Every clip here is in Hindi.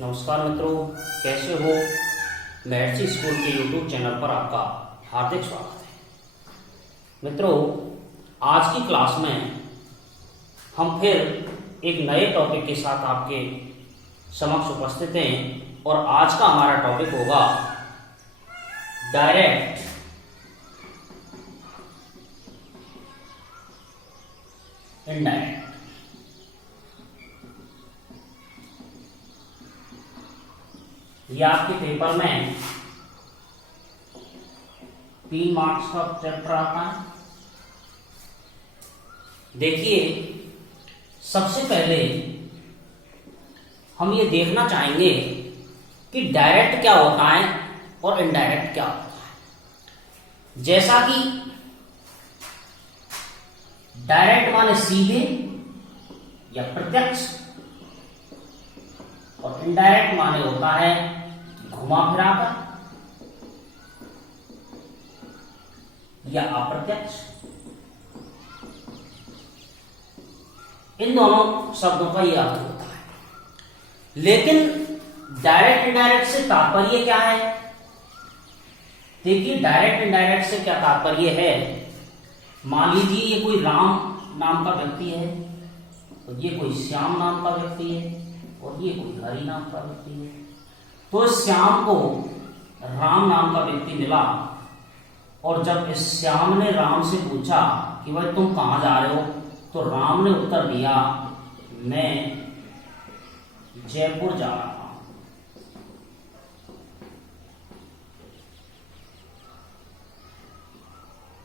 नमस्कार मित्रों, कैसे हो। महर्षि स्कूल के यूट्यूब चैनल पर आपका हार्दिक स्वागत है। मित्रों, आज की क्लास में हम फिर एक नए टॉपिक के साथ आपके समक्ष उपस्थित हैं और आज का हमारा टॉपिक होगा डायरेक्ट इनडायरेक्ट। ये आपके पेपर में 3 मार्क्स का चैप्टर आता है। देखिए, सबसे पहले हम ये देखना चाहेंगे कि डायरेक्ट क्या होता है और इनडायरेक्ट क्या होता है। जैसा कि डायरेक्ट माने सीधे या प्रत्यक्ष और इनडायरेक्ट माने होता है घुमा फिरा कर या अप्रत्यक्ष। इन दोनों शब्दों का यह अर्थ होता है। लेकिन डायरेक्ट इनडायरेक्ट से तात्पर्य क्या है? देखिए, डायरेक्ट इनडायरेक्ट से क्या तात्पर्य है। मान लीजिए ये कोई राम नाम का व्यक्ति है और ये कोई श्याम नाम का व्यक्ति है और ये कोई हरि नाम का व्यक्ति है। तो श्याम को राम नाम का व्यक्ति मिला और जब इस श्याम ने राम से पूछा कि भाई तुम कहां जा रहे हो, तो राम ने उत्तर दिया, मैं जयपुर जा रहा हूं।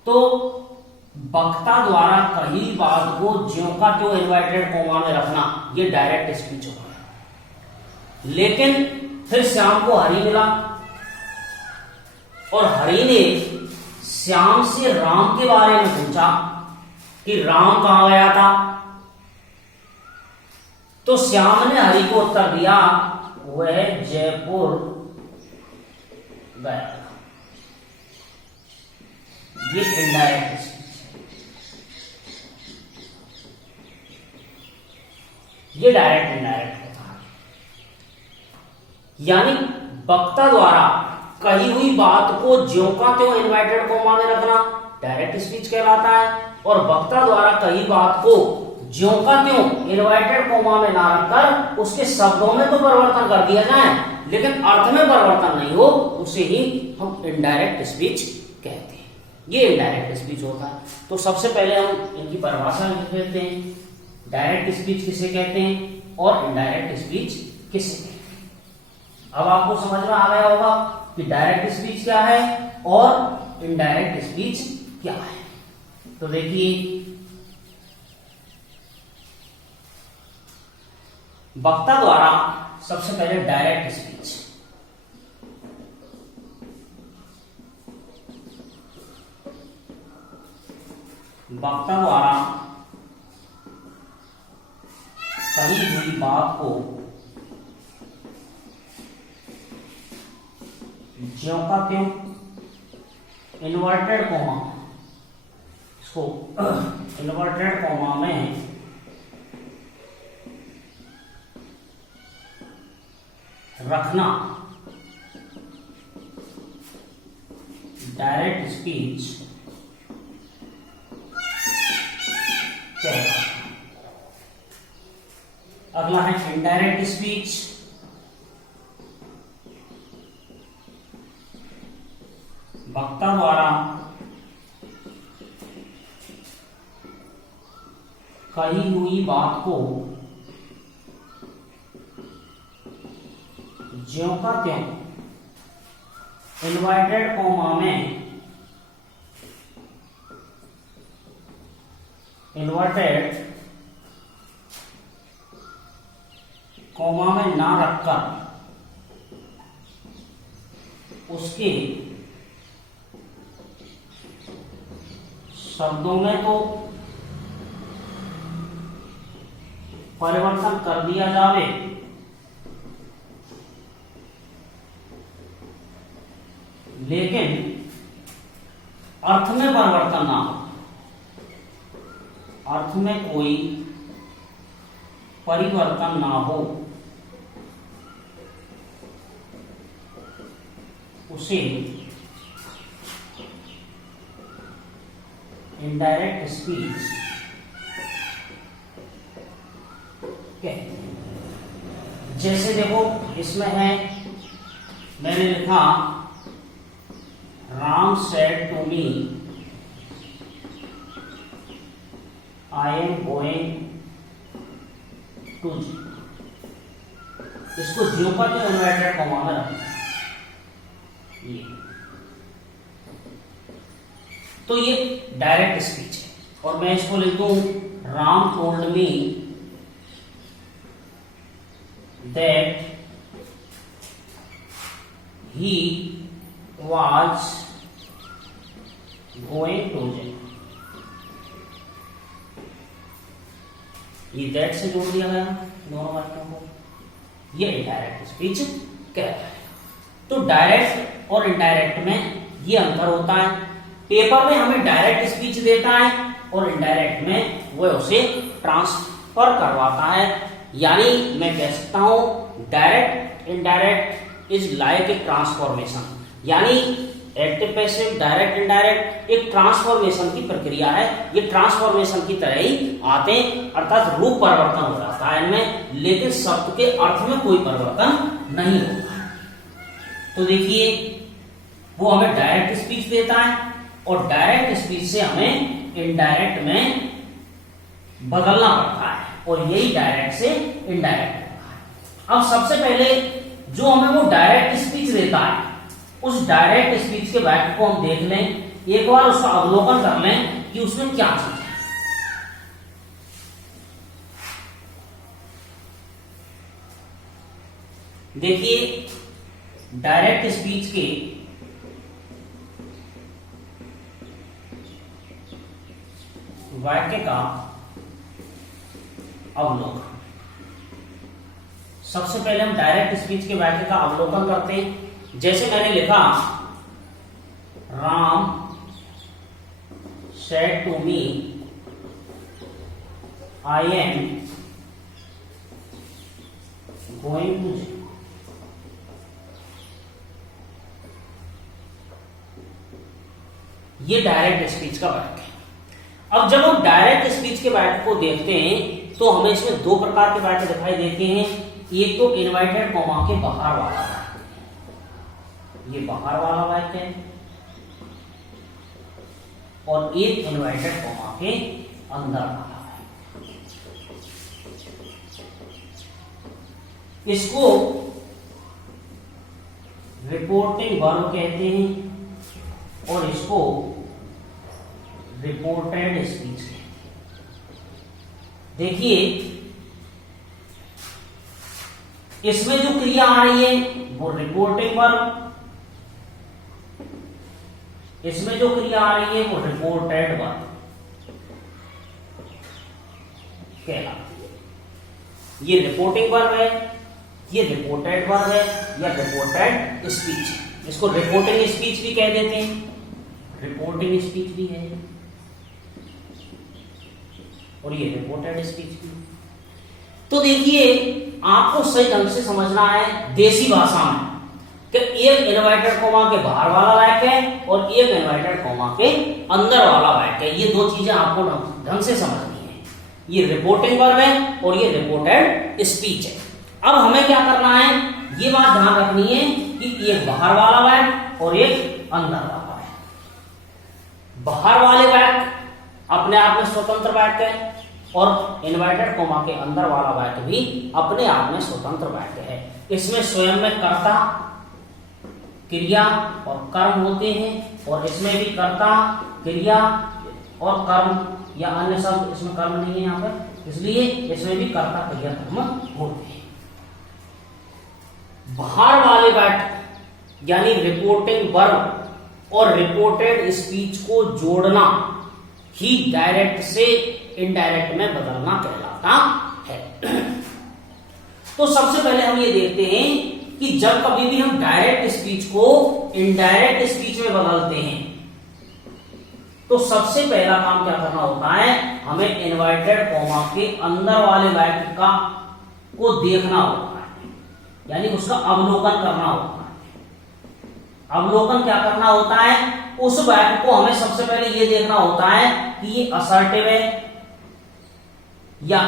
तो वक्ता द्वारा कही बात को ज्यों का त्यों इन्वर्टेड कॉमा में रखना, ये डायरेक्ट स्पीच होगा। लेकिन फिर श्याम को हरि मिला और हरि ने श्याम से राम के बारे में पूछा कि राम कहां गया था। तो श्याम ने हरि को उत्तर दिया, वह जयपुर गया था। ये इनडायरेक्ट स्पीच, ये डायरेक्ट इनडायरेक्ट होता है। यानी वक्ता द्वारा कही हुई बात को ज्यों का त्यों इन्वर्टेड कॉमा में रखना डायरेक्ट स्पीच कहलाता है, और वक्ता द्वारा कही बात को ज्यों का त्यों इन्वर्टेड कॉमा में ना रखकर उसके शब्दों में तो परिवर्तन कर दिया जाए लेकिन अर्थ में परिवर्तन नहीं हो, उसे ही हम इनडायरेक्ट स्पीच कहते हैं। ये इनडायरेक्ट स्पीच होता है। तो सबसे पहले हम इनकी परिभाषा लिख लेते हैं। डायरेक्ट स्पीच किसे कहते हैं और इनडायरेक्ट स्पीच किसे कहते हैं। अब आपको समझ में आ गया होगा कि डायरेक्ट स्पीच क्या है और इनडायरेक्ट स्पीच क्या है। तो देखिए, वक्ता द्वारा सबसे पहले डायरेक्ट स्पीच। वक्ता द्वारा कही हुई बात को ज्यों का त्यों इन्वर्टेड कॉमा, इसको इन्वर्टेड कॉमा में रखना डायरेक्ट स्पीच कहलाता है। अगला है इनडायरेक्ट स्पीच। वक्ता द्वारा कही हुई बात को ज्यों का त्यों इन्वर्टेड कॉमा में ना रखकर उसके शब्दों में तो परिवर्तन कर दिया जावे लेकिन अर्थ में परिवर्तन ना हो, अर्थ में कोई परिवर्तन ना हो, उसे इनडायरेक्ट स्पीच कहते हैं। जैसे देखो इसमें है, मैंने लिखा Ram said to me I am going to जी। इसको ज्यों का तो इन्वर्टेड कॉमा में रखना ये, तो ये डायरेक्ट स्पीच है। और मैं इसको लिख दूं Ram told me that he was going to jail। ये दैट से जोड़ दिया गया दोनों वाक्यों को, ये इनडायरेक्ट स्पीच कह रहा है। तो डायरेक्ट और इनडायरेक्ट में ये अंतर होता है। पेपर में हमें डायरेक्ट स्पीच देता है और इनडायरेक्ट में वो उसे ट्रांसफर करवाता है। यानी मैं कह सकता हूं direct indirect is like a transformation, यानी एक्टिव पैसिव डायरेक्ट इनडायरेक्ट एक ट्रांसफॉर्मेशन की प्रक्रिया है। ये ट्रांसफॉर्मेशन की तरह ही आते हैं, अर्थात रूप परिवर्तन हो जाता है इनमें, लेकिन शब्द के अर्थ में कोई परिवर्तन नहीं होता। तो देखिए वो हमें डायरेक्ट स्पीच देता है और डायरेक्ट स्पीच से हमें इनडायरेक्ट में बदलना पड़ता है, और यही डायरेक्ट से इनडायरेक्ट होता है। अब सबसे पहले जो हमें वो डायरेक्ट स्पीच देता है, उस डायरेक्ट स्पीच के वाक्य को हम देख लें, एक बार उसका अवलोकन कर लें कि उसमें क्या चीज है। देखिए डायरेक्ट स्पीच के वाक्य का अवलोकन। सबसे पहले हम डायरेक्ट स्पीच के वाक्य का अवलोकन करते हैं। जैसे मैंने लिखा Ram said to me I am going to जी। ये डायरेक्ट स्पीच का वाक्य है। अब जब हम डायरेक्ट स्पीच के वाक्य को देखते हैं तो हमें इसमें दो प्रकार के वाक्य दिखाई देते हैं। एक तो इनवर्टेड कॉमा के बाहर वाला वाक्य, ये बाहर वाला वाक्य है, और एक इनवर्टेड कॉमा के अंदर वाला वाक्य। इसको रिपोर्टिंग वर्ब कहते हैं और इसको रिपोर्टेड स्पीच कहते हैं। देखिए इसमें जो क्रिया आ रही है वो रिपोर्टिंग वर्ब, इसमें जो क्रिया आ रही है वो रिपोर्टेड वर्ब कहलाती है। ये रिपोर्टिंग वर्ब है, ये रिपोर्टेड वर्ब है, या रिपोर्टेड स्पीच है। इसको रिपोर्टिंग स्पीच भी कह देते हैं, रिपोर्टिंग स्पीच भी है और ये रिपोर्टेड स्पीच भी। तो देखिए आपको सही ढंग से समझना है देसी भाषा में कि एक इनवर्टेड कॉमा के बाहर वाला वाक्य है और एक इनवर्टेड कॉमा के अंदर वाला वाक्य है। ये दो चीजें आपको ढंग से समझनी है। ये रिपोर्टिंग वर्ब है और ये रिपोर्टेड स्पीच है। अब हमें क्या करना है, ये बात ध्यान रखनी है कि एक बाहर वाला वाक्य और एक अंदर वाला वाक्य। बाहर वाले वाक्य अपने आप में स्वतंत्र वाक्य है और इनवर्टेड कॉमा के अंदर वाला वाक्य भी अपने आप में स्वतंत्र वाक्य है। इसमें स्वयं में कर्ता, क्रिया और कर्म होते हैं और इसमें भी कर्ता, क्रिया और कर्म या अन्य शब्द, इसमें कर्म नहीं है यहाँ पर, इसलिए इसमें भी कर्ता, क्रिया, कर्म होते हैं। बाहर वाले वाक्य यानी रिपोर्टिंग वर्ब और रिपोर्टेड स्पीच को जोड़ना ही डायरेक्ट से इनडायरेक्ट में बदलना कहलाता है। तो सबसे पहले हम ये देखते हैं कि जब कभी भी हम डायरेक्ट स्पीच को इनडायरेक्ट स्पीच में बदलते हैं तो सबसे पहला काम क्या करना होता है, हमें इनवर्टेड कॉमा के अंदर वाले वाक्य का को देखना होता है, यानी उसका अवलोकन करना होता है। अवलोकन क्या करना होता है, उस वाक्य को हमें सबसे पहले ये देखना होता है कि ये असर्टिव है या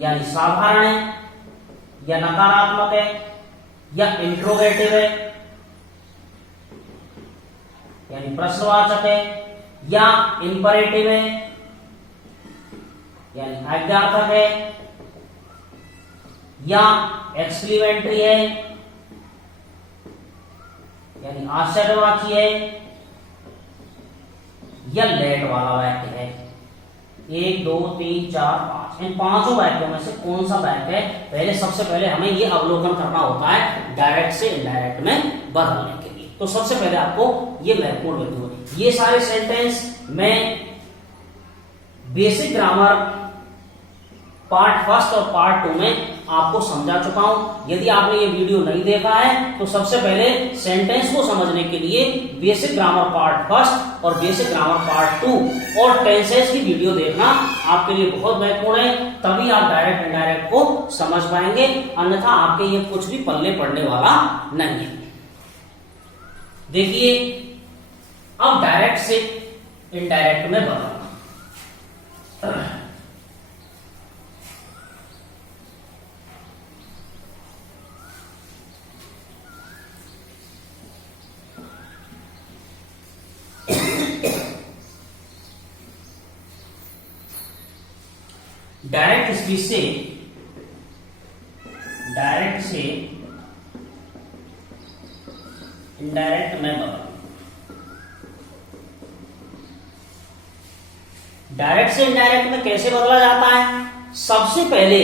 यानी साधारण है या नकारात्मक है या इंट्रोगेटिव है यानी प्रश्नवाचक है या इंपरेटिव है यानी आज्ञार्थक है या एक्सक्लेमेटरी है यानी आश्चर्यवाची है या लेट वाला वाक्य है। 1 2 3 4 5 इन पांचों वाक्यों में से कौन सा वाक्य है, पहले सबसे पहले हमें ये अवलोकन करना होता है डायरेक्ट से इनडायरेक्ट में बदलने के लिए। तो सबसे पहले आपको ये महत्वपूर्ण बिंदु है। ये सारे सेंटेंस मैं बेसिक ग्रामर पार्ट फर्स्ट और पार्ट 2 में आपको समझा चुका हूं। यदि आपने ये वीडियो नहीं देखा है तो सबसे पहले सेंटेंस को समझने के लिए बेसिक ग्रामर पार्ट फर्स्ट और बेसिक ग्रामर पार्ट 2 और टेंसेस की वीडियो देखना आपके लिए बहुत महत्वपूर्ण है। तभी आप डायरेक्ट इनडायरेक्ट को समझ पाएंगे, अन्यथा आपके ये कुछ भी पल्ले पड़ने वाला नहीं है। देखिए अब डायरेक्ट से इनडायरेक्ट में बदलना। डायरेक्ट स्पीच से इनडायरेक्ट में बदलना। डायरेक्ट से इनडायरेक्ट में कैसे बदला जाता है, सबसे पहले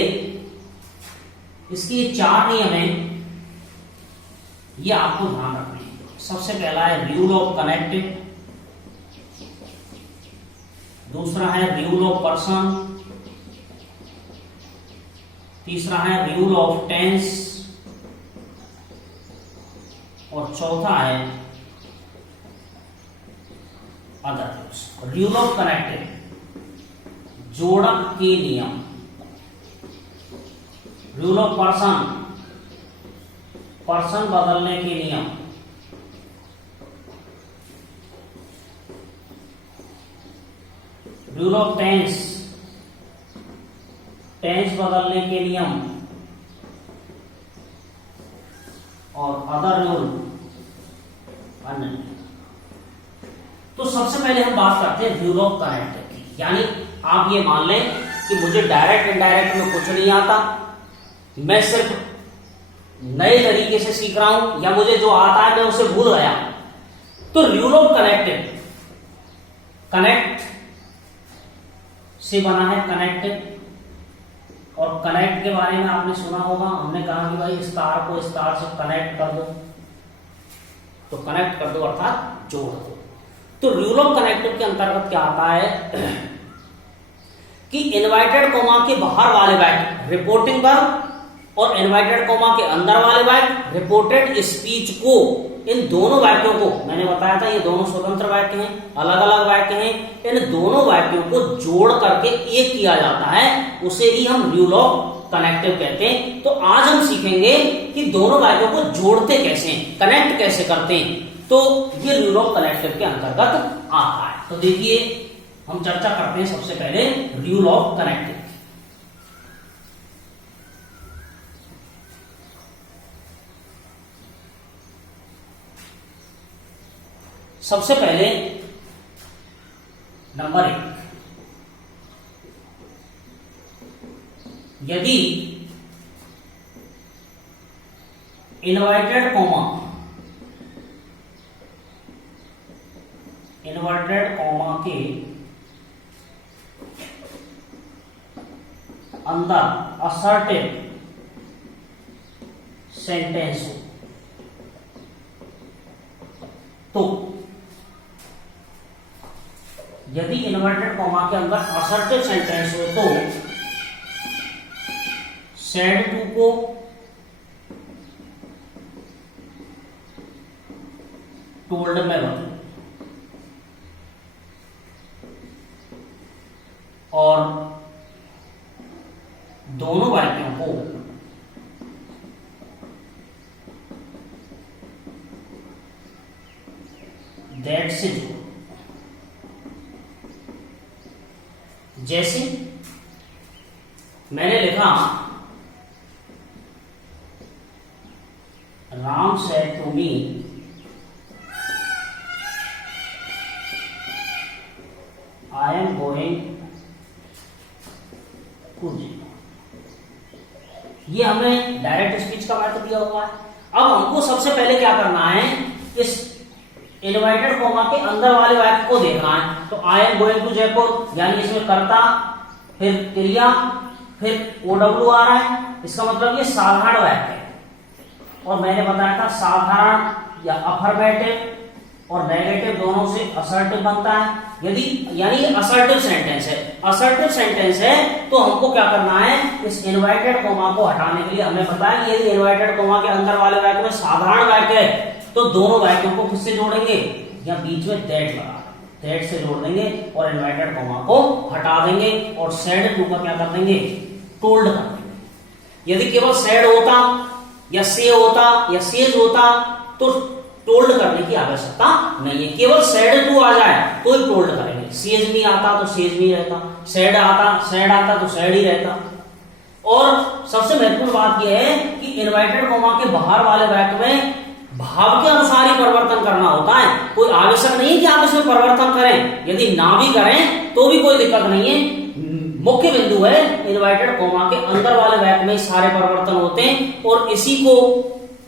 इसकी 4 नियम है, ये आपको ध्यान रखने हैं। सबसे पहला है रूल ऑफ कनेक्टिव, दूसरा है रूल ऑफ पर्सन, तीसरा है रूल ऑफ टेंस और चौथा है other rules. Rule of connective जोड़क के नियम, रूल ऑफ पर्सन पर्सन बदलने के नियम, रूल ऑफ टेंस टेंस बदलने के नियम और अदर रूल अन्य। तो सबसे पहले हम बात करते हैं रूल ऑफ कनेक्टिव की। यानी आप ये मान लें कि मुझे डायरेक्ट इनडायरेक्ट में कुछ नहीं आता, मैं सिर्फ नए तरीके से सीख रहा हूं या मुझे जो आता है मैं उसे भूल गया। तो रूल ऑफ कनेक्टिव, कनेक्ट से बना है कनेक्टिव, और कनेक्ट के बारे में आपने सुना होगा, हमने कहा कि भाई स्टार को स्टार से कनेक्ट कर दो, तो कनेक्ट कर दो अर्थात जोड़ दो। तो रूल ऑफ कनेक्टिव के अंतर्गत क्या आता है कि इनवर्टेड कॉमा के बाहर वाले वाक्य रिपोर्टिंग वर्ब और इनवर्टेड कॉमा के अंदर वाले वाक्य रिपोर्टेड स्पीच को, इन दोनों वाक्यों को मैंने बताया था ये दोनों स्वतंत्र वाक्य हैं, अलग अलग वाक्य हैं, इन दोनों वाक्यों को जोड़ करके एक किया जाता है, उसे ही हम रूल ऑफ कनेक्टिव कहते हैं। तो आज हम सीखेंगे कि दोनों वाक्यों को जोड़ते कैसे हैं, कनेक्ट कैसे करते हैं। तो ये रूल ऑफ कनेक्टिव के अंतर्गत आता है। तो देखिए हम चर्चा करते हैं सबसे पहले रूल ऑफ कनेक्टिव। सबसे पहले नंबर 1, यदि इनवर्टेड कॉमा के अंदर असर्टिव सेंटेंस हो तो, यदि इन्वर्टेड कॉमा के अंदर असर्टिव सेंटेंस हो तो सेड टू को टोल्ड में बदलो और दोनों वाक्यों को दैट से जोड़। जैसे मैंने लिखा Ram said to me I am going to gym. ये हमने डायरेक्ट स्पीच का मैथड दिया हुआ है। अब हमको सबसे पहले क्या करना है, इस इनवर्टेड कॉमा के अंदर वाले वाक्य को देखना है। तो I am going to Jaipur, यानी इसमें कर्ता, फिर क्रिया, फिर ओडब्ल्यू आ रहा है, इसका मतलब ये साधारण वाक्य है। और मैंने बताया था साधारण या अफर्मेटिव और नेगेटिव दोनों से असर्टिव बनता है। यदि यानी ये असर्टिव सेंटेंस है, असर्टिव सेंटेंस है तो हमको क्या करना है, इस इनवर्टेड कॉमा को हटाने के लिए हमने बताया कि यदि इनवर्टेड कॉमा के अंदर वाले वाक्य में साधारण वाक्य है तो दोनों वाक्यों को किससे जोड़ेंगे, या बीच में दैट लगा दैट से जोड़ देंगे और इनवर्टेड कॉमा को हटा देंगे और सेड टू का क्या कर देंगे, टोल्ड कर देंगे। यदि केवल सेड होता या से होता या सेज होता तो टोल्ड करने की आवश्यकता नहीं है। केवल सेड टू आ जाए तो ही टोल्ड करेंगे। सेज नहीं आता तो सेज नहीं रहता, सेड आता तो सेड ही रहता। और सबसे महत्वपूर्ण बात यह है कि इनवर्टेड कॉमा के बाहर वाले वाक्य में भाव के अनुसार ही परिवर्तन करना होता है। कोई आवश्यक नहीं है कि आप इसमें परिवर्तन करें, यदि ना भी करें तो भी कोई दिक्कत नहीं है। मुख्य बिंदु है इनवर्टेड कॉमा के अंदर वाले वाक्य में सारे परिवर्तन होते हैं और इसी को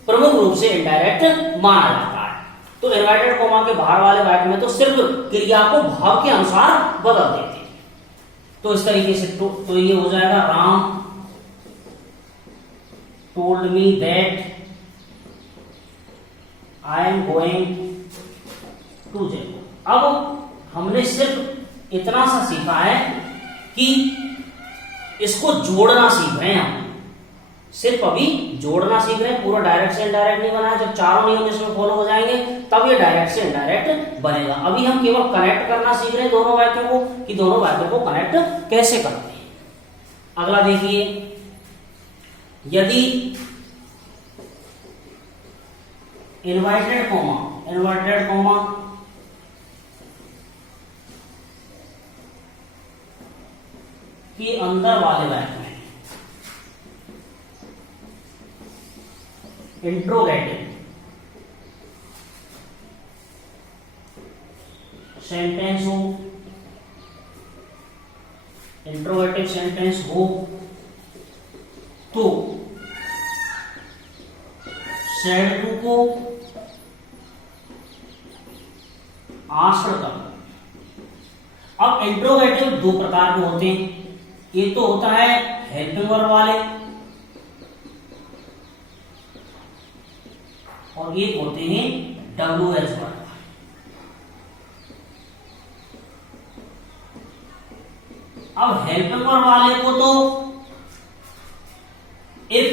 प्रमुख रूप से इनडायरेक्ट माना जाता है। तो इनवर्टेड कॉमा के बाहर वाले वाक्य में तो सिर्फ क्रिया को भाव के अनुसार बदल देते हैं। तो इस तरीके से तो ये हो जाएगा Ram told me that I am going to Jaipur. अब हमने सिर्फ इतना सा सीखा है कि इसको जोड़ना सीख रहे हैं हम, सिर्फ अभी जोड़ना सीख रहे हैं, पूरा डायरेक्ट से इनडायरेक्ट नहीं बना है। जब चारों नियम इसमें फॉलो हो जाएंगे तब ये डायरेक्ट से इनडायरेक्ट बनेगा। अभी हम केवल कनेक्ट करना सीख रहे हैं दोनों वाक्यों को, कि दोनों वाक्यों को कनेक्ट कैसे करते हैं। अगला देखिए, यदि इनवर्टेड कॉमा के अंदर वाले वाक्य में इंट्रोगेटिव सेंटेंस हो, इंट्रोगेटिव सेंटेंस हो तो सेड टू को आश्रय कर। अब इंट्रोगेटिव दो प्रकार के होते हैं, एक तो होता है हेल्पिंग वर्ब वाले और एक होते हैं WH वर्ब। अब हेल्पिंग वर्ब वाले को तो इफ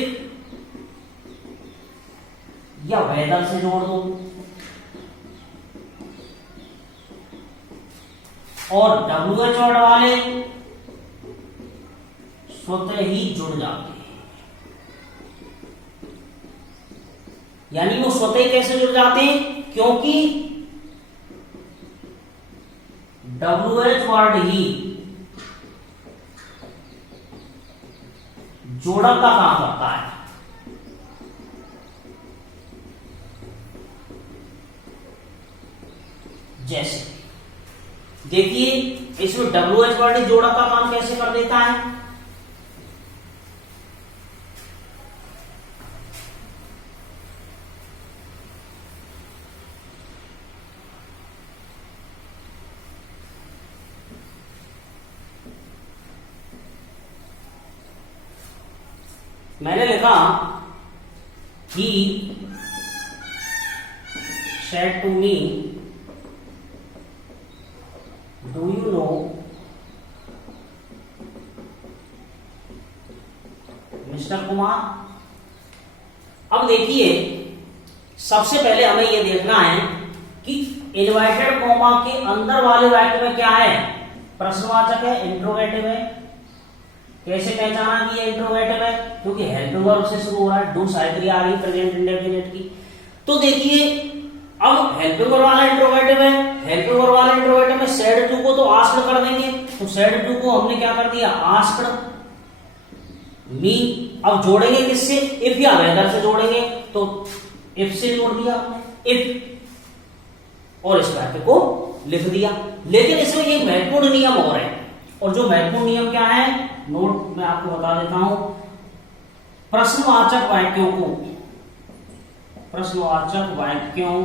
या वेदर से जोड़ दो और WH वर्ड वाले स्वतः ही जुड़ जाते हैं। यानी वो स्वतः ही कैसे जुड़ जाते हैं, क्योंकि WH वर्ड ही जोड़क का काम करता है। जैसे देखिए इसमें WH वर्ड ही जोड़क का काम कैसे कर देता है। मैंने लिखा he said to me, do you know mister Kumar. अब देखिए सबसे पहले हमें यह देखना है कि इनवर्टेड कॉमा के अंदर वाले वाक्य में क्या है, प्रश्नवाचक है, इंट्रोगेटिव है। कैसे पहचाना कि ये इंट्रोगेटिव है, क्योंकि हेल्पिंग वर्ब से शुरू हो रहा है, डू सहायक क्रिया आ गई प्रेजेंट इंडेफिनिट की। तो देखिए अब हेल्पिंग वर्ब वाला इंट्रोगेटिव है, हेल्पिंग वर्ब वाला इंट्रोगेटिव में सेड टू को तो आस्क्ड कर देंगे, तो सेड टू को हमने क्या कर दिया, आस्क्ड मी। अब जोड़ेंगे किससे, इफ या वेदर से जोड़ेंगे, तो इफ से जोड़ दिया हमने, इफ, और इस वाक्य को लिख दिया। लेकिन इसमें एक महत्वपूर्ण नियम और है, और जो महत्वपूर्ण नियम क्या है, नोट मैं आपको बता देता हूं। प्रश्नवाचक वाक्यों को, प्रश्नवाचक वाक्यों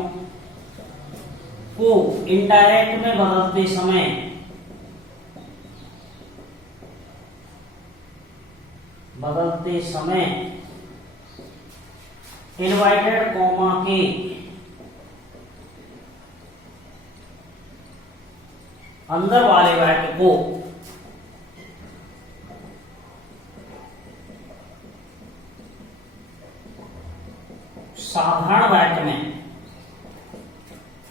को इनडायरेक्ट में बदलते समय इनवाइटेड कॉमा के अंदर वाले वाक्य को साधारण वाक्य में,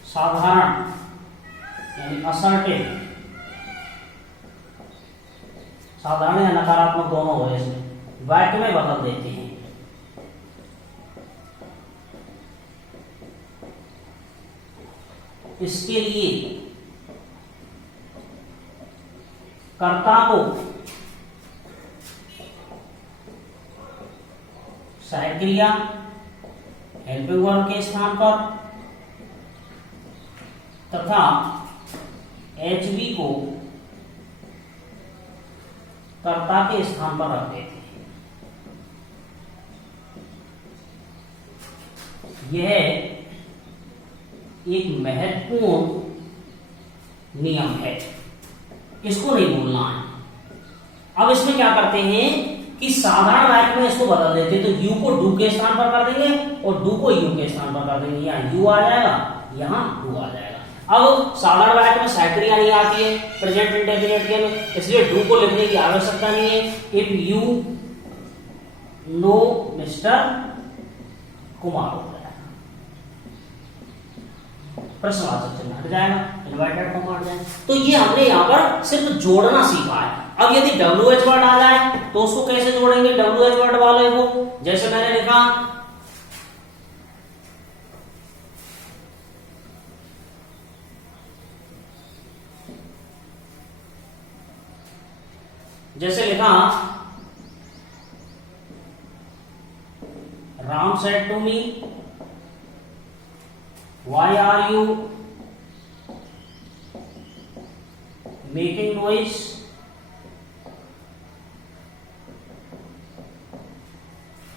साधारण यानी असर्टिव, साधारण या नकारात्मक दोनों हो इसमें, वाक्य में बदल देते हैं। इसके लिए कर्ता को सहायक क्रिया हेल्पिंग वर्ब के स्थान पर तथा एचवी को कर्ता के स्थान पर रख देते हैं। यह एक महत्वपूर्ण नियम है, इसको नहीं भूलना है। अब इसमें क्या करते हैं कि साधारण वाक्य में इसको बदल देते हैं, तो यू को डू के स्थान पर कर देंगे और डू को यू के स्थान पर कर देंगे। यहाँ यू आ जाएगा, यहाँ डू आ जाएगा। अब साधारण वाक्य में सहायक क्रिया नहीं आती है प्रेजेंट इंडेफिनिट के में, इसलिए डू को लिखने की आवश्यकता नहीं है। If you know mister Kumar हो जाएगा, प्रश्नवाचक चिन्ह हट जाएगा, इनवाइटेड कॉमा हट जाएगा। तो ये हमने यहाँ पर सिर्फ जोड़ना सीखा है। अब यदि WH वर्ड आ जाए तो उसको कैसे जोड़ेंगे, WH वर्ड वाले को, जैसे मैंने लिखा Ram said to me why are you making noise.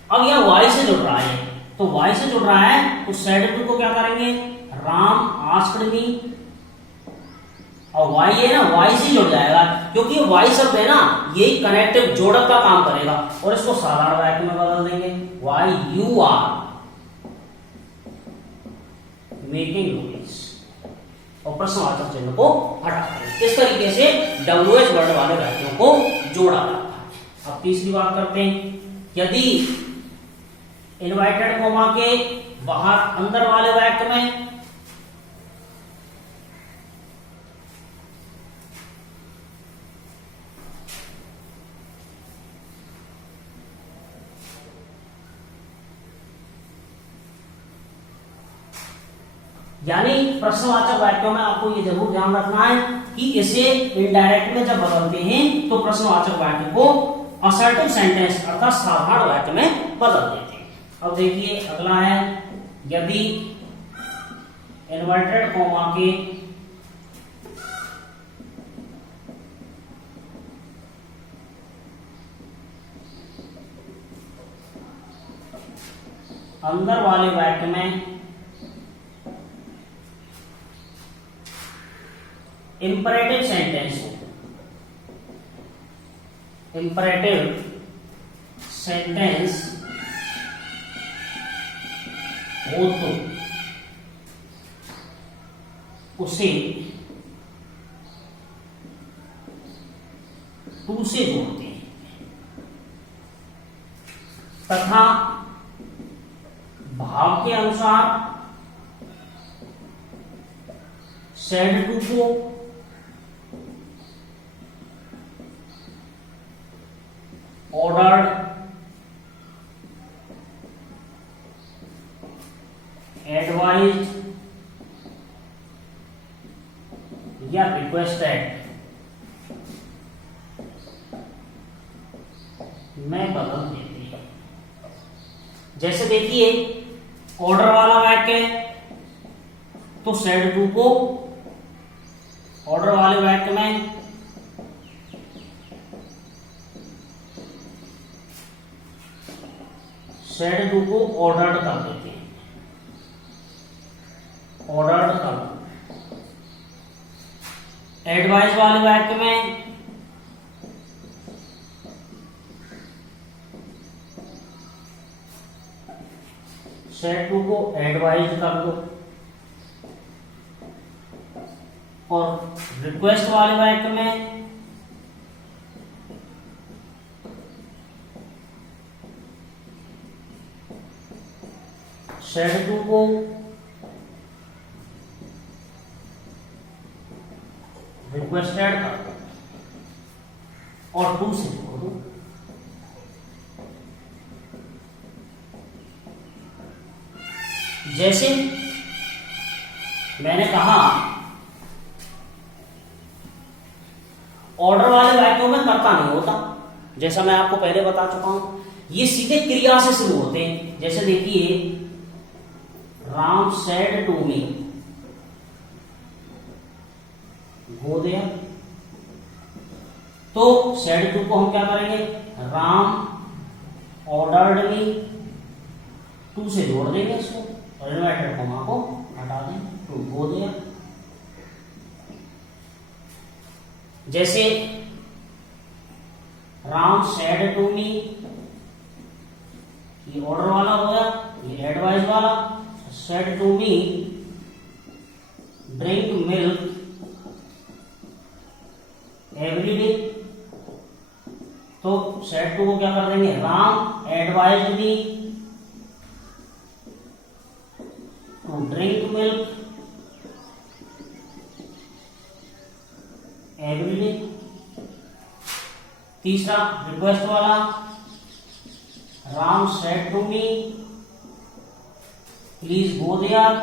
अब यह वाई से जुड़ रहा है, तो वाई से जुड़ रहा है तो सेड टू को क्या करेंगे, राम आस्क्ड मी, और वाई है ना, वाई से जुड़ जाएगा क्योंकि ये वाई शब्द है ना, ये कनेक्टिव जोड़क का काम करेगा, और इसको साधारण वाक्य में बदल देंगे, why you are making noise, और प्रश्नवाचक चिन्ह को हटा देंगे। इस तरीके से WH वर्ड वाले वाक्यों को जोड़ा जाता है। अब तीसरी बात करते हैं, यदि इनवाइटेड कॉमा के बाहर अंदर वाले वाक्य में यानी प्रश्नवाचक वाक्यों में आपको ये जरूर ध्यान रखना है कि इसे इनडायरेक्ट में जब बदलते हैं तो प्रश्नवाचक वाक्य को असर्टिव सेंटेंस अर्थात साधारण वाक्य में बदल देते हैं। अब देखिए अगला है, यदि इनवर्टेड कॉमा के अंदर वाले वाक्य में इंपरेटिव सेंटेंस हो, इंपरेटिव सेंटेंस हो तो उसे टू से जोड़ते हैं तथा भाव के अनुसार सेड टू को ordered, advised, में बदल देते हैं। जैसे देखिए ऑर्डर वाला वाक्य, तो सेड टू को ऑर्डर वाले वाक्य में सेड टू को ऑर्डर्ड कर देते हैं, ऑर्डर्ड कर दो। एडवाइस वाले वाक्य में सेड टू को एडवाइज कर दो, और रिक्वेस्ट वाले वाक्य में सेड टू को रिक्वेस्टेड कर दो और टू से जोड़ दो। जैसे मैंने कहा ऑर्डर वाले वाक्यों में कर्ता नहीं होता, जैसा मैं आपको पहले बता चुका हूं, ये सीधे क्रिया से शुरू होते हैं। जैसे देखिए Ram said to me go there, तो सेड टू को हम क्या करेंगे, राम ऑर्डर्ड मी, टू से जोड़ देंगे इसको और इन्वर्टेड कॉमा को हटा देंगे, टू गो देयर। जैसे राम सेड टू मी, ये ऑर्डर वाला हो गया, ये एडवाइस वाला। Said to me drink milk every day, तो सेड टू को क्या कर देंगे, Ram advise me to drink milk every day. तीसरा रिक्वेस्ट वाला, Ram said to me please go there,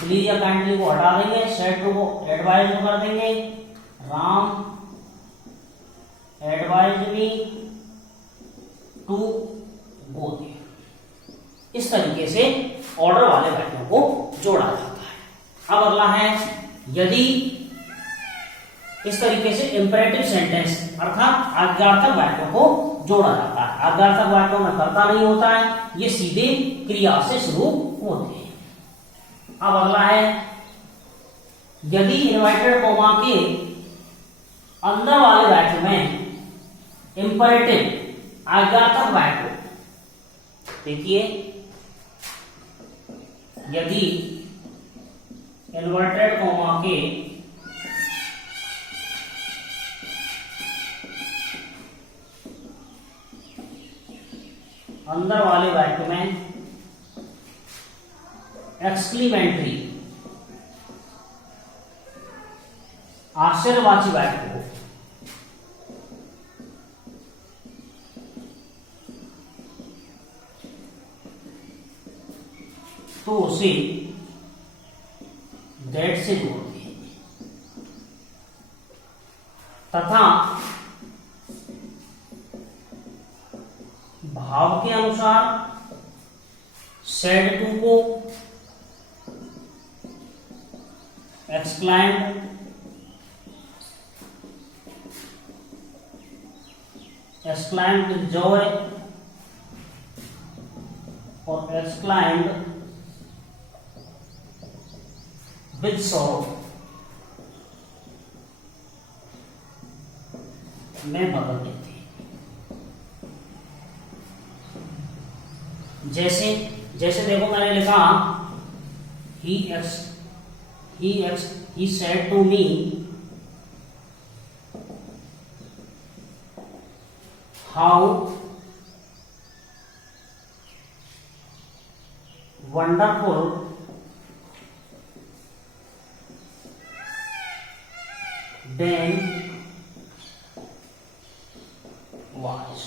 please या काइंडली को हटा देंगे, सेड टू को एडवाइज कर देंगे, Ram advise me to go there. इस तरीके से ऑर्डर वाले वाक्यों को जोड़ा जाता है। अब अगला है, यदि इस तरीके से इंपेरेटिव सेंटेंस अर्थात आज्ञार्थक वाक्यों को जोड़ा जाता है। आज्ञार्थक वाक्यों में कर्ता नहीं होता है, ये सीधे क्रिया से शुरू होते हैं। अब अगला है, यदि इन्वर्टेड कॉमा के अंदर वाले वाक्य में इंपेरेटिव आज्ञार्थक वाक्य, देखिए यदि इन्वर्टेड कॉमा के अंदर वाले वाक्य में एक्सक्लीमेंट्री आश्चर्यवाची वाक्य हो, तो उसे दैट से जोड़ देंगे तथा भाव के अनुसार सेड टू को एक्सक्लाइम्ड विद जॉय और एक्सक्लाइम्ड विद सॉरो में बदल देते हैं। जैसे देखो मैंने लिखा he said to me how wonderful Dan was।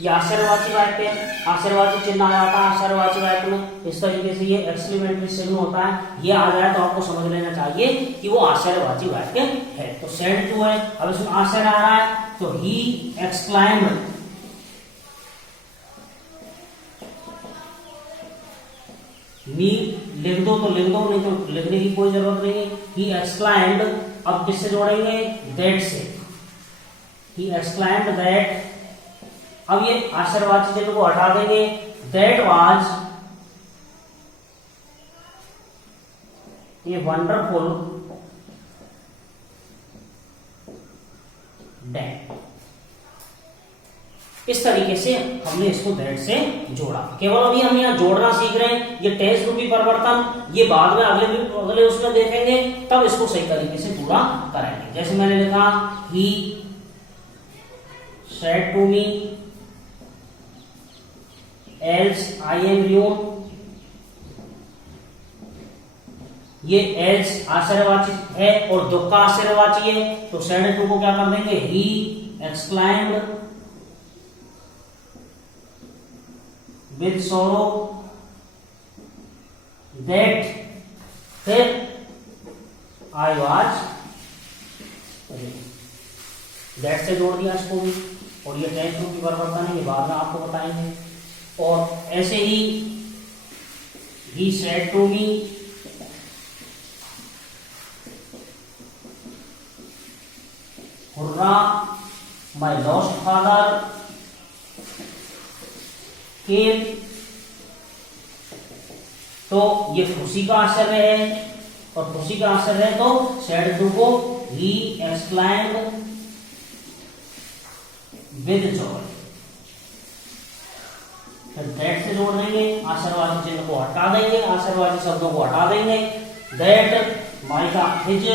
ये आश्चर्यवाची वाक्य है, आश्चर्यवाची चिन्ह आ जाता है आश्चर्यवाची वाक्य में। इस तरीके से ये एक्सक्लेमेटरी चिन्ह होता है, ये आ जाए तो आपको समझ लेना चाहिए चाहिए कि वो आश्चर्यवाची वाक्य है। तो सेड टू है, अब इसमें आश्चर्य आ रहा है तो ही एक्सक्लाइम्ड, मी लिख दो तो लिख दो, नहीं तो लिखने की कोई जरूरत नहीं है। ही एक्सक्लाइम्ड, अब किससे जोड़ेंगे, दैट से, ही एक्सक्लाइम्ड दैट, अब ये आश्चर्यवाची चिन्ह को हटा देंगे, that was a wonderful day. इस तरीके से हमने इसको दैट से जोड़ा। केवल अभी हम यहाँ जोड़ना सीख रहे हैं, ये टेंस रूपी परिवर्तन ये बाद में अगले उसमें देखेंगे, तब इसको सही तरीके से पूरा करेंगे। जैसे मैंने लिखा he said to me alas I am ruined, ये एल्स आश्चर्यवाची है और दुख का आश्चर्यवाची है, तो सेड टू को क्या कर देंगे, ही एक्सक्लाइम्ड विद सोरो दैट, फिर आई वाज, दैट से जोड़ दिया इसको भी, और ये टेंस रूपी परिवर्तन है, ये बाद में आपको बताएंगे। और ऐसे he said to me hurrah my lost father came, तो ये खुशी का आश्चर्य है, और खुशी का आश्चर्य है तो सेड टू को ही एक्सक्लाइम्ड विद जॉय, फिर दैट से जोड़ देंगे, आश्चर्यवाची चिन्ह को हटा देंगे, आश्चर्यवाची शब्दों को हटा देंगे, दैट माय का हिज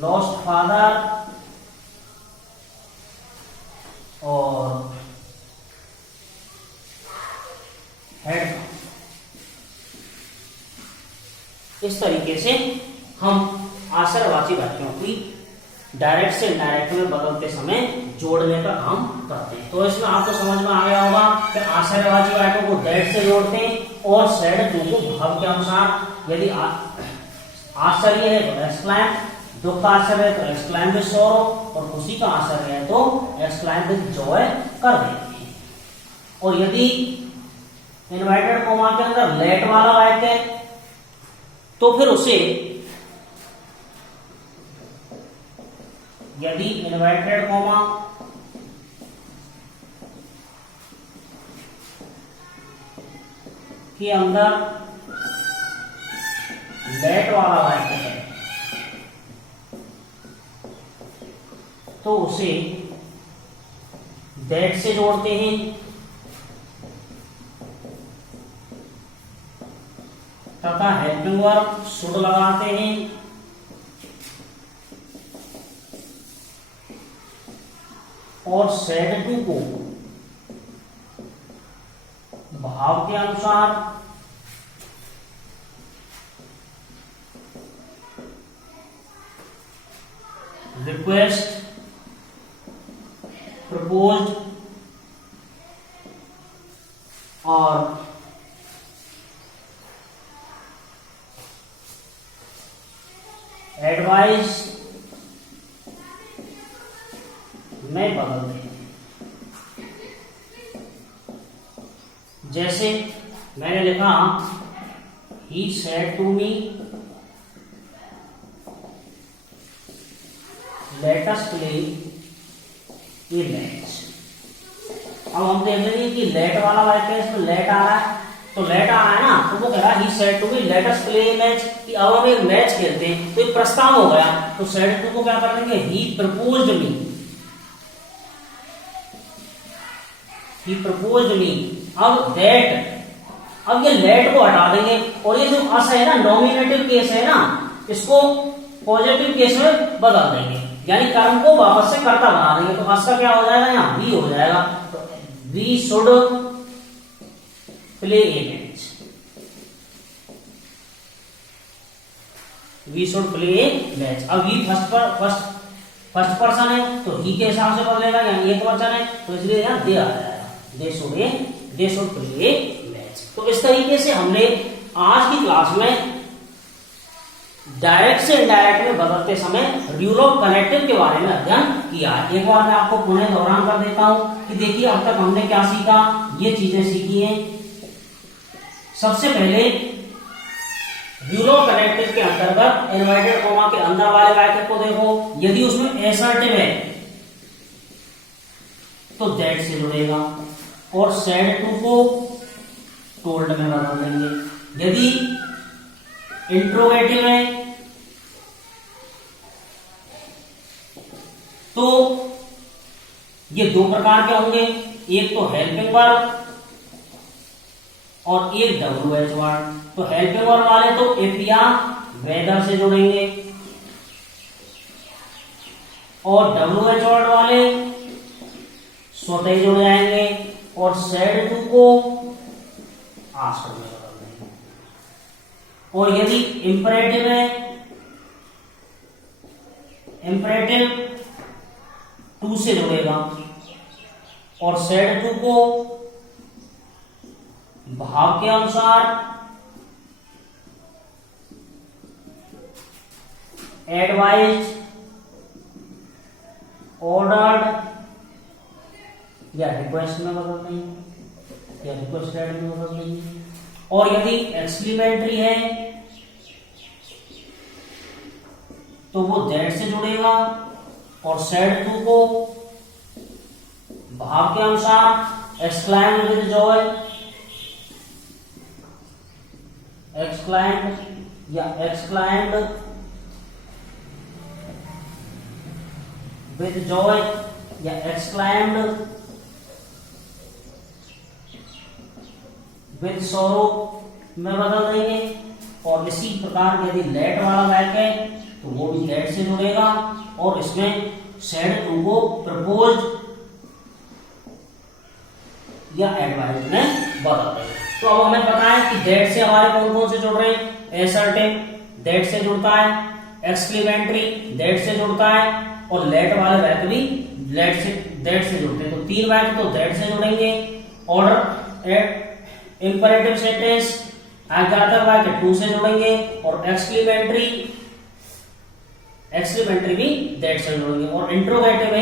लॉस्ट फादर, और हेड। इस तरीके से हम आश्चर्यवाची वाक्यों की डायरेक्ट से इनडायरेक्ट में बदलते समय जोड़ने का काम करते हैं। तो इसमें आपको समझ में आ गया होगा कि आश्चर्यवाची वाक्यों को दैट से जोड़ते हैं और सेड टू को भाव के अनुसार, यदि आश्चर्य है तो एक्सक्लाइम, दुख का आश्चर्य है तो एक्सक्लाइम विद सॉरो, और खुशी का आश्चर्य है तो एक्सक्लाइम विद जॉय कर देते हैं। और यदि इन्वर्टेड कॉमा के अंदर लेट वाला वाक्य है तो फिर उसे, यदि इन्वर्टेड कॉमा के अंदर लेट वाला वाक्य है तो उसे दैट से जोड़ते हैं, तथा हेल्पिंग वर्ब शुड लगाते हैं, और सेड टू को भाव के अनुसार रिक्वेस्ट, प्रपोज्ड और एडवाइस में बदल दें। जैसे मैंने लिखा he said to me let us play a match. अब हम देख लेंगे कि लेट वाला वाक्य है, इसमें लेट आ रहा है, तो लेट आ रहा है ना, तो वो कह रहा है he said to me let us play a match, कि अब हम एक मैच खेलते हैं, तो एक प्रस्ताव हो गया, तो सेड टू को क्या कर देंगे, ही प्रपोज्ड मी, ही प्रपोज्ड मी। अब दैट, अब ये लेट को हटा देंगे, और ये जो अस है ना, नॉमिनेटिव केस है ना, इसको पॉजिटिव केस में बदल देंगे, यानी कर्म को वापस से कर्ता बना देंगे, तो अस का क्या हो जाएगा, यहाँ वी हो जाएगा, तो we should play a match, we should play a match. अब वी फर्स्ट पर्सन है तो ही के हिसाब से बदलेगा, यानी एक वचन है तो इसलिए यहाँ दे आ जाएगा, they should play a match. तो इस तरीके से हमने आज की क्लास में डायरेक्ट से इनडायरेक्ट में बदलते समय रूल ऑफ कनेक्टिव के बारे में अध्ययन किया है। एक बार मैं आपको पुनः दोहरान कर देता हूं कि देखिए अब तक हमने क्या सीखा, ये चीजें सीखी हैं। सबसे पहले रूल ऑफ कनेक्टिव के अंतर्गत इनवर्टेड कॉमा के अंदर वाले वाक्य को देखो, यदि उसमें एसर्टिव है तो दैट से जुड़ेगा और सेड टू को टोल्ड में बदल देंगे। यदि इंट्रोगेटिव है तो ये दो प्रकार के होंगे, एक तो हेल्पिंग वर्ब और एक WH वर्ड। तो हेल्पिंग वर्ब वाले तो इफ या वेदर से जुड़ेंगे और WH वर्ड वाले स्वतः ही जुड़ जाएंगे और सेड टू को आस्क्ड में बदल देंगे। और यदि इंपरेटिव है, इंपरेटिव टू से जुड़ेगा और सेड टू को भाव के अनुसार एडवाइज, ऑर्डर्ड या रिक्वेस्ट में बदल देंगे या रिक्वेस्टेड में बदल देंगे। और यदि एक्सक्लेमेटरी है तो वो दैट से जुड़ेगा और सेड टू को भाव के अनुसार एक्सक्लाइम विद जॉय, एक्सक्लाइम्ड या एक्सक्लाइम्ड विद जॉय या एक्सक्लाइम्ड विद सॉरो में बदल देंगे। और इसी प्रकार यदि लेट वाला वाक्य है तो वो भी लेट से जुड़ेगा और इसमें सेड टू को प्रपोज या एडवाइज में बदल देंगे। तो अब हमें पता है कि दैट से हमारे कौन कौन से जुड़ रहे हैं, एसर्टिव दैट से जुड़ता है, एक्सक्लेमेटरी दैट से जुड़ता है और लेट वाले वाक्य भी दैट से जुड़ते हैं। तो तीन वाक्य तो दैट से जुड़ेंगे। ऑर्डर इंपरेटिव सेंटेंस आज्ञार्थक वाक्य टू से जुड़ेंगे और एक्सक्लेमेटरी भी दैट से जुड़ेंगे। और इंट्रोगेटिव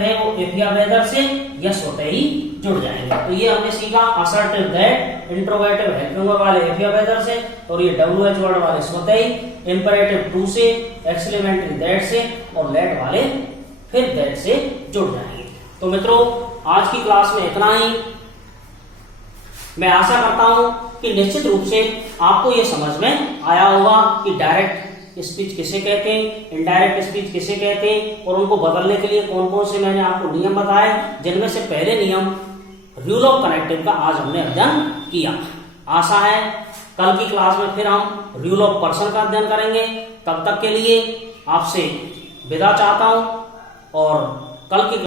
है वो इफ या वेदर से या स्वतः ही जुड़ जाएंगे। तो ये हमने सीखा assertive that, interrogative helping verb वाले इफ या वेदर से और ये WH वर्ड वाले स्वतः ही, इंपरेटिव टू से, एक्सक्लेमेटरी दैट से और लेट वाले फिर दैट से जुड़ जाएंगे। तो मित्रों आज की क्लास में इतना ही। मैं आशा करता हूं कि निश्चित रूप से आपको यह समझ में आया होगा कि डायरेक्ट स्पीच किसे कहते हैं, इनडायरेक्ट स्पीच किसे कहते हैं और उनको बदलने के लिए कौन कौन से मैंने आपको नियम बताए, जिनमें से पहले नियम रूल ऑफ कनेक्टिव का आज हमने अध्ययन किया। आशा है कल की क्लास में फिर हम रूल ऑफ पर्सन का अध्ययन करेंगे। तब तक के लिए आपसे विदा चाहता हूं और कल की